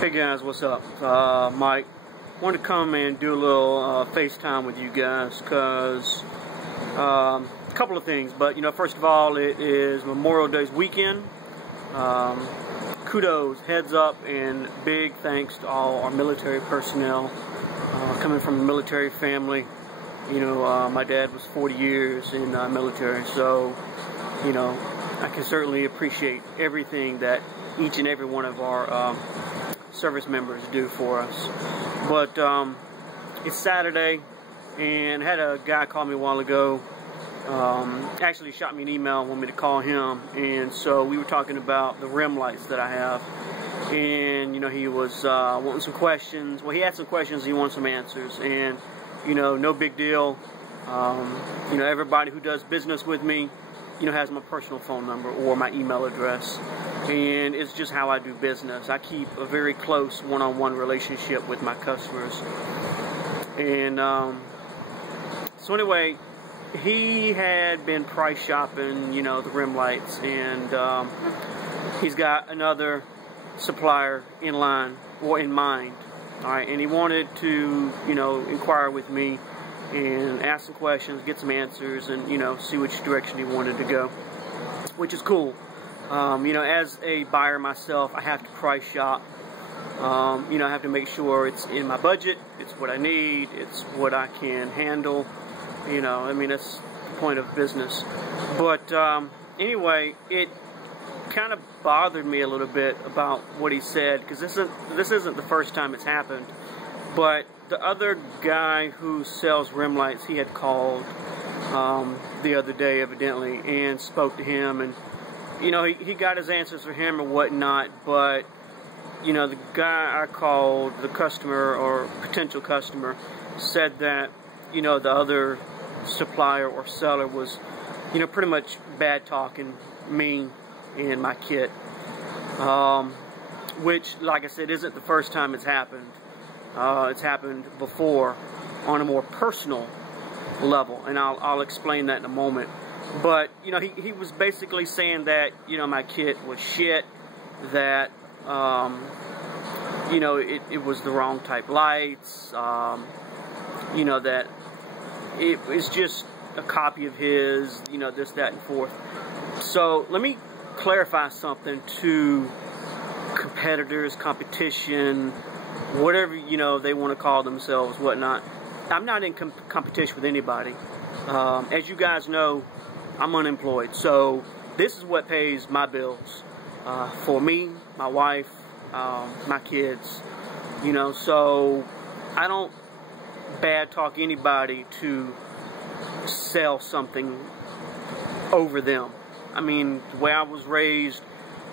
Hey guys, what's up? Mike. Wanted to come and do a little FaceTime with you guys because a couple of things. But first of all, it is Memorial Day's weekend. Kudos, heads up, and big thanks to all our military personnel. Coming from a military family, my dad was 40 years in military, so I can certainly appreciate everything that each and every one of our service members do for us. But it's Saturday, and I had a guy call me a while ago. Actually shot me an email, wanted me to call him, and so we were talking about the rim lights that I have. And he was wanting some questions. Well, he had some questions, he wanted some answers, and no big deal. Everybody who does business with me has my personal phone number or my email address, and it's just how I do business. I keep a very close one-on-one relationship with my customers. And so anyway, he had been price shopping the rim lights, and he's got another supplier in line or in mind. Alright, and he wanted to inquire with me and ask some questions, get some answers, and see which direction he wanted to go, which is cool. As a buyer myself, I have to price shop. I have to make sure it's in my budget, it's what I need, it's what I can handle. That's the point of business. But anyway, it kind of bothered me a little bit about what he said, because this isn't the first time it's happened. But the other guy who sells rim lights, he had called the other day evidently and spoke to him, and he got his answers for him and whatnot. But the guy I called, the customer or potential customer, said that the other supplier or seller was pretty much bad talking me and my kit, which, like I said, isn't the first time it's happened. It's happened before on a more personal level, and I'll explain that in a moment. But he was basically saying that my kit was shit, that it was the wrong type lights, that it was just a copy of his, this, that, and forth. So let me clarify something to competitors, competition, whatever they want to call themselves, whatnot. I'm not in competition with anybody. As you guys know, I'm unemployed, so this is what pays my bills for me, my wife, my kids. So I don't bad talk anybody to sell something over them. The way I was raised,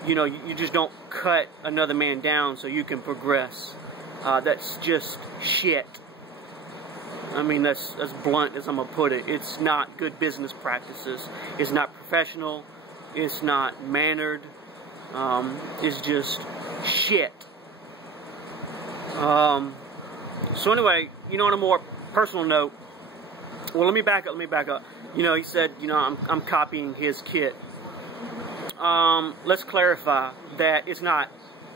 you just don't cut another man down so you can progress. That's just shit. That's as blunt as I'm gonna put it. It's not good business practices. It's not professional. It's not mannered. It's just shit. So anyway, on a more personal note, well, let me back up. He said, I'm copying his kit. Let's clarify that it's not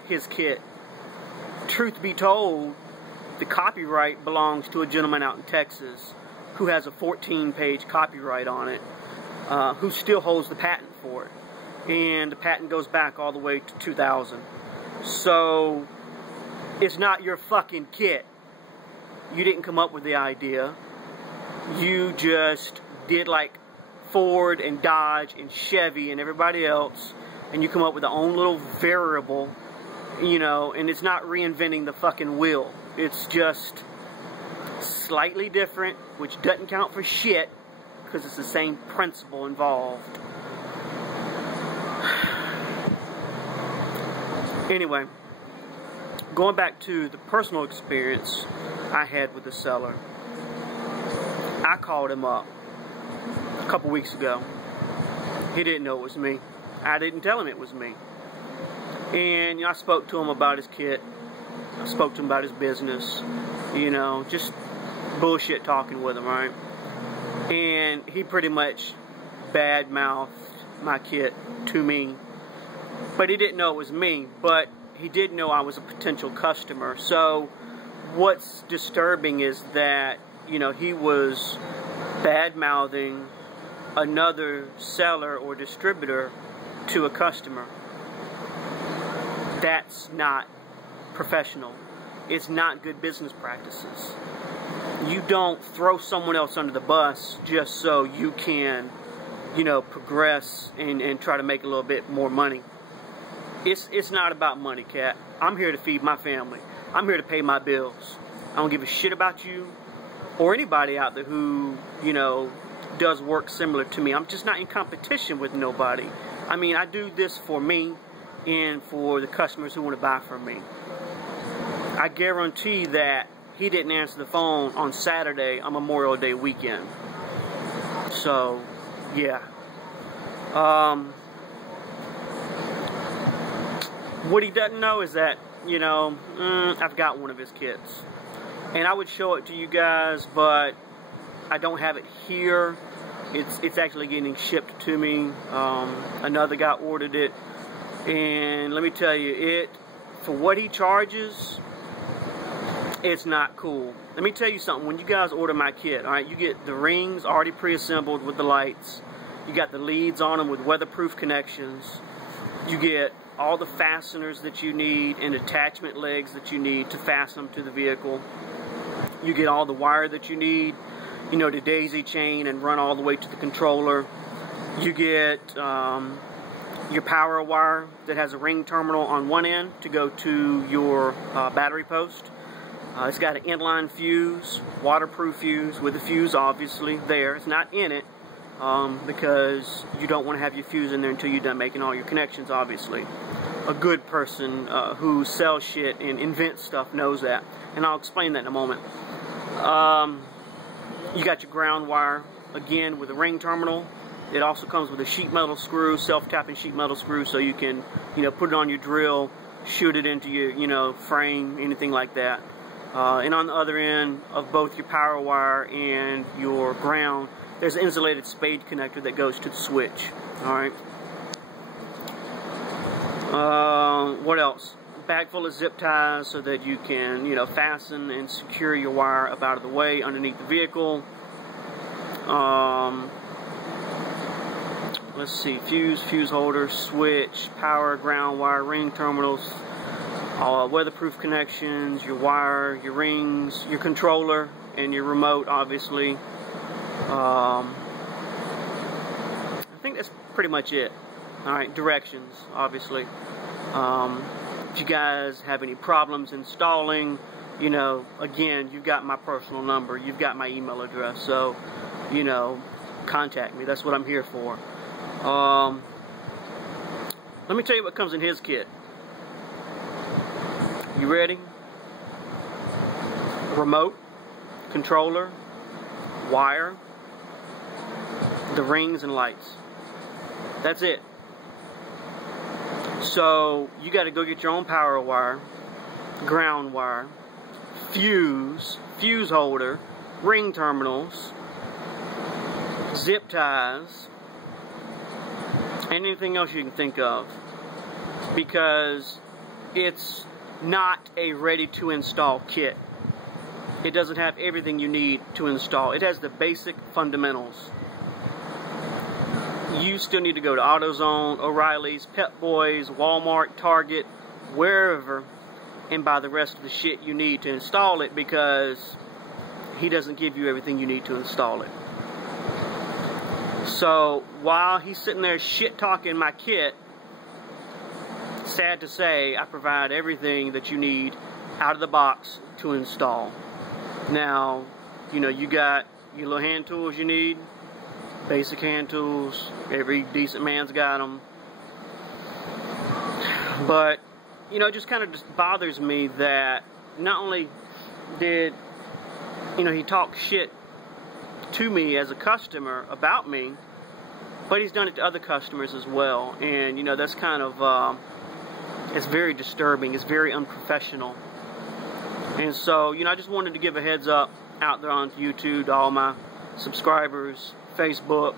his kit. Truth be told, the copyright belongs to a gentleman out in Texas who has a 14-page copyright on it, who still holds the patent for it. And the patent goes back all the way to 2000. So it's not your fucking kit. You didn't come up with the idea. You just did like Ford and Dodge and Chevy and everybody else, and you come up with your own little variable, and it's not reinventing the fucking wheel. It's just slightly different, which doesn't count for shit, because it's the same principle involved. Anyway, going back to the personal experience I had with the seller. I called him up a couple weeks ago. He didn't know it was me. I didn't tell him it was me. And I spoke to him about his kit. I spoke to him about his business. Just bullshit talking with him, right? And he pretty much bad-mouthed my kit to me. But he didn't know it was me. But he did know I was a potential customer. So what's disturbing is that, you know, he was bad-mouthing another seller or distributor to a customer. That's not professional. It's not good business practices. You don't throw someone else under the bus just so you can, you know, progress and try to make a little bit more money. It's not about money, cat. I'm here to feed my family. I'm here to pay my bills. I don't give a shit about you or anybody out there who, you know, does work similar to me. I'm just not in competition with nobody. I mean, I do this for me and for the customers who want to buy from me. I guarantee that he didn't answer the phone on Saturday on Memorial Day weekend. So, yeah. What he doesn't know is that, you know, I've got one of his kits. And I would show it to you guys, but I don't have it here. It's actually getting shipped to me. Another guy ordered it. And let me tell you, for what he charges, it's not cool. Let me tell you something. When you guys order my kit, all right, you get the rings already pre-assembled with the lights. You got the leads on them with weatherproof connections. You get all the fasteners that you need and attachment legs that you need to fasten them to the vehicle. You get all the wire that you need, you know, to daisy chain and run all the way to the controller. You get your power wire that has a ring terminal on one end to go to your battery post. It's got an inline fuse, waterproof fuse with a fuse obviously there. It's not in it because you don't want to have your fuse in there until you're done making all your connections, obviously. A good person who sells shit and invents stuff knows that, and I'll explain that in a moment. You got your ground wire, again with a ring terminal. It also comes with a sheet metal screw, self-tapping sheet metal screw, so you can, you know, put it on your drill, shoot it into your, you know, frame, anything like that. And on the other end of both your power wire and your ground, there's an insulated spade connector that goes to the switch. Alright. What else? Bag full of zip ties so that you can, you know, fasten and secure your wire up out of the way underneath the vehicle. Let's see, fuse holder, switch, power, ground wire, ring terminals, weatherproof connections, your wire, your rings, your controller, and your remote, obviously. I think that's pretty much it. Alright, directions, obviously. If you guys have any problems installing, you know, again, you've got my personal number, you've got my email address, so, you know, contact me. That's what I'm here for. Let me tell you what comes in his kit. You ready? Remote, controller, wire, the rings and lights. That's it. So you got to go get your own power wire, ground wire, fuse holder, ring terminals, zip ties, anything else you can think of, because it's not a ready to install kit. It doesn't have everything you need to install. It has the basic fundamentals. You still need to go to AutoZone, O'Reilly's, Pep Boys, Walmart, Target, wherever, and buy the rest of the shit you need to install it, because he doesn't give you everything you need to install it. So while he's sitting there shit talking my kit, sad to say, I provide everything that you need out of the box to install. Now, you know, you got your little hand tools you need, basic hand tools. Every decent man's got them. But, you know, it just kind of just bothers me that not only did, you know, he talk shit to me as a customer about me, but he's done it to other customers as well. And, you know, that's kind of, it's very disturbing. It's very unprofessional. And so, you know, I just wanted to give a heads up out there on YouTube to all my subscribers, Facebook,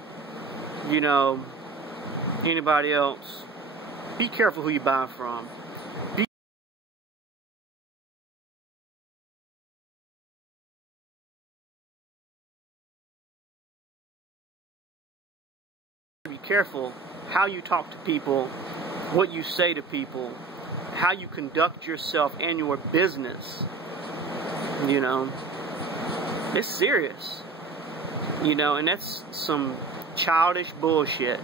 you know, anybody else. Be careful who you buy from. careful how you talk to people, what you say to people, how you conduct yourself and your business. You know, it's serious. You know, and that's some childish bullshit,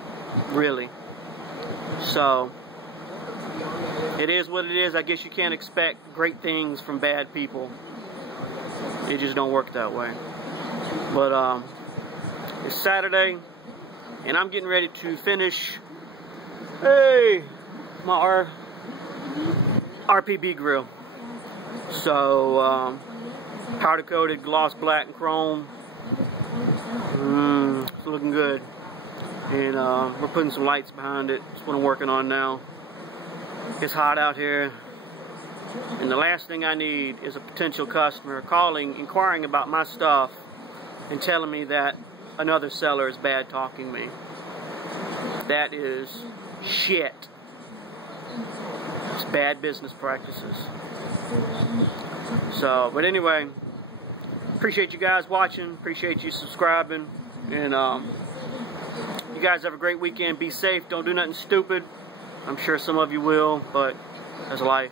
really. So, it is what it is. I guess you can't expect great things from bad people. It just don't work that way. But, it's Saturday, and I'm getting ready to finish, my RPB grill. So, powder coated, gloss black, and chrome. It's looking good. And we're putting some lights behind it. That's what I'm working on now. It's hot out here. And the last thing I need is a potential customer calling, inquiring about my stuff, and telling me that another seller is bad talking me. That is shit. It's bad business practices. So, but anyway, appreciate you guys watching, appreciate you subscribing, and you guys have a great weekend. Be safe, don't do nothing stupid. I'm sure some of you will, but that's life.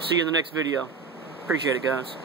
See you in the next video. Appreciate it, guys.